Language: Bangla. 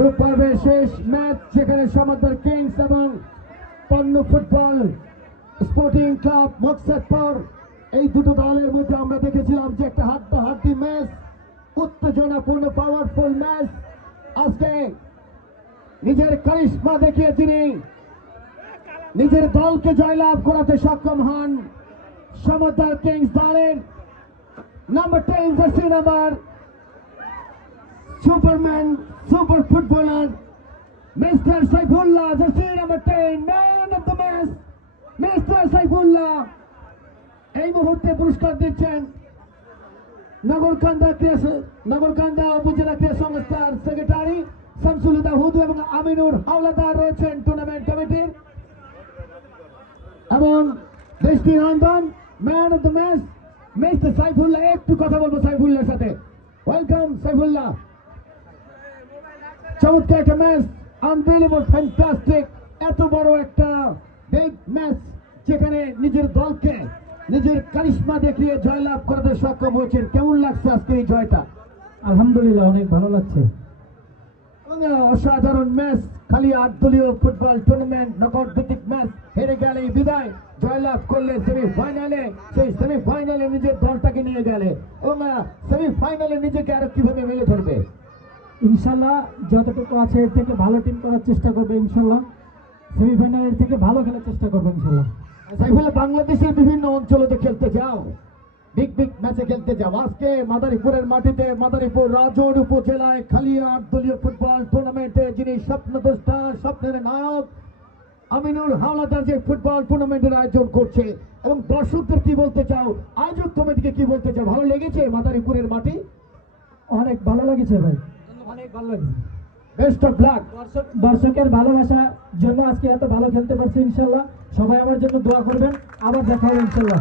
গ্রুপ পর্বের শেষ ম্যাচ যেখানে সমাদার কিংস এবং পণ্য ফুটবল স্পোর্টিং ক্লাব মকসাদপুর, এই দুটো দলের মধ্যে আমরা দেখেছিলাম যে একটা হাড্ডাহাড্ডি ম্যাচ, উত্তেজনাপূর্ণ পাওয়ারফুল ম্যাচ। আজকে নিজের কারিশ্মা দেখিয়ে তিনি নিজের দলকে জয়লাভ করাতে সক্ষম হন সমতার কিংস দলের number ten jersey number superman super footballer mister Saifullah jersey number ten man of the match mister Saifullah এই মুহূর্তে পুরস্কার দিচ্ছেন নগরকান্দা ক্রিয়া স- নগরকান্দা উপজেলা ক্রিয়া সংস্থার সেক্রেটারি শামসুল হুদা হুদু এবং আমিনুর হাওলাদার রয়েছেন টুর্নামেন্ট কমিটির এবং দেশটি নন্দন man of the match mister Saifullah একটু কথা বলবো সাইফুল্লাহর সাথে ওয়েলকাম সাইফুল্লাহ চমৎকার একটা ম্যাচ আনবিলিভেবল ফ্যান্টাস্টিক এত বড় একটা বিগ ম্যাচ যেখানে নিজের দলকে নিজের কারিশ্মা দেখিয়ে জয়লাভ করাতে সক্ষম হয়েছেন। কেমন লাগছে আজকে এই জয়টা? আলহামদুলিল্লাহ অনেক ভালো লাগছে। এবং অসাধারণ ম্যাচ খালি আট দলীয় ফুটবল টুর্নামেন্ট নকআউট ভিত্তিক ম্যাচ হেরে গেলে বিদায় জয়লাভ করলে সেমিফাইনালে সেই সেমিফাইনালে নিজের দলটাকে নিয়ে গেলে। এবং সেমিফাইনালে নিজেকে আরও কীভাবে মেলে ধরবে? ইনশাল্লাহ যতটুকু আছে এর থেকে ভালো টিম করার চেষ্টা করবে ইনশাল্লাহ। সেমিফাইনালের থেকে ভালো খেলার চেষ্টা করবে ইনশাল্লাহ। সাইফুল্লাহ বাংলাদেশের বিভিন্ন অঞ্চলে খেলতে যাও বিগ বিগ ম্যাচে খেলতে যাও আজকে মাদারীপুরের মাটিতে মাদারীপুর রাজৌর উপজেলায় খালিয়া আট দলীয় ফুটবল টুর্নামেন্টে যিনি স্বপ্নদ্রষ্টা স্বপ্নের নায়ক আমিনুর হাওলাদার যে ফুটবল টুর্নামেন্টের আয়োজন করছে এবং দর্শকদের কি বলতে চাও আয়োজক কমিটিকে কি বলতে চাও ভালো লেগেছে মাদারীপুরের মাটি? অনেক ভালো লাগছে ভাই। বেস্ট অফ দর্শকের ভালোবাসার জন্য আজকে এত ভালো খেলতে পারছি ইনশাল্লাহ। সবাই আমার জন্য দোয়া করবেন। আবার দেখা হবে ইনশাল্লাহ।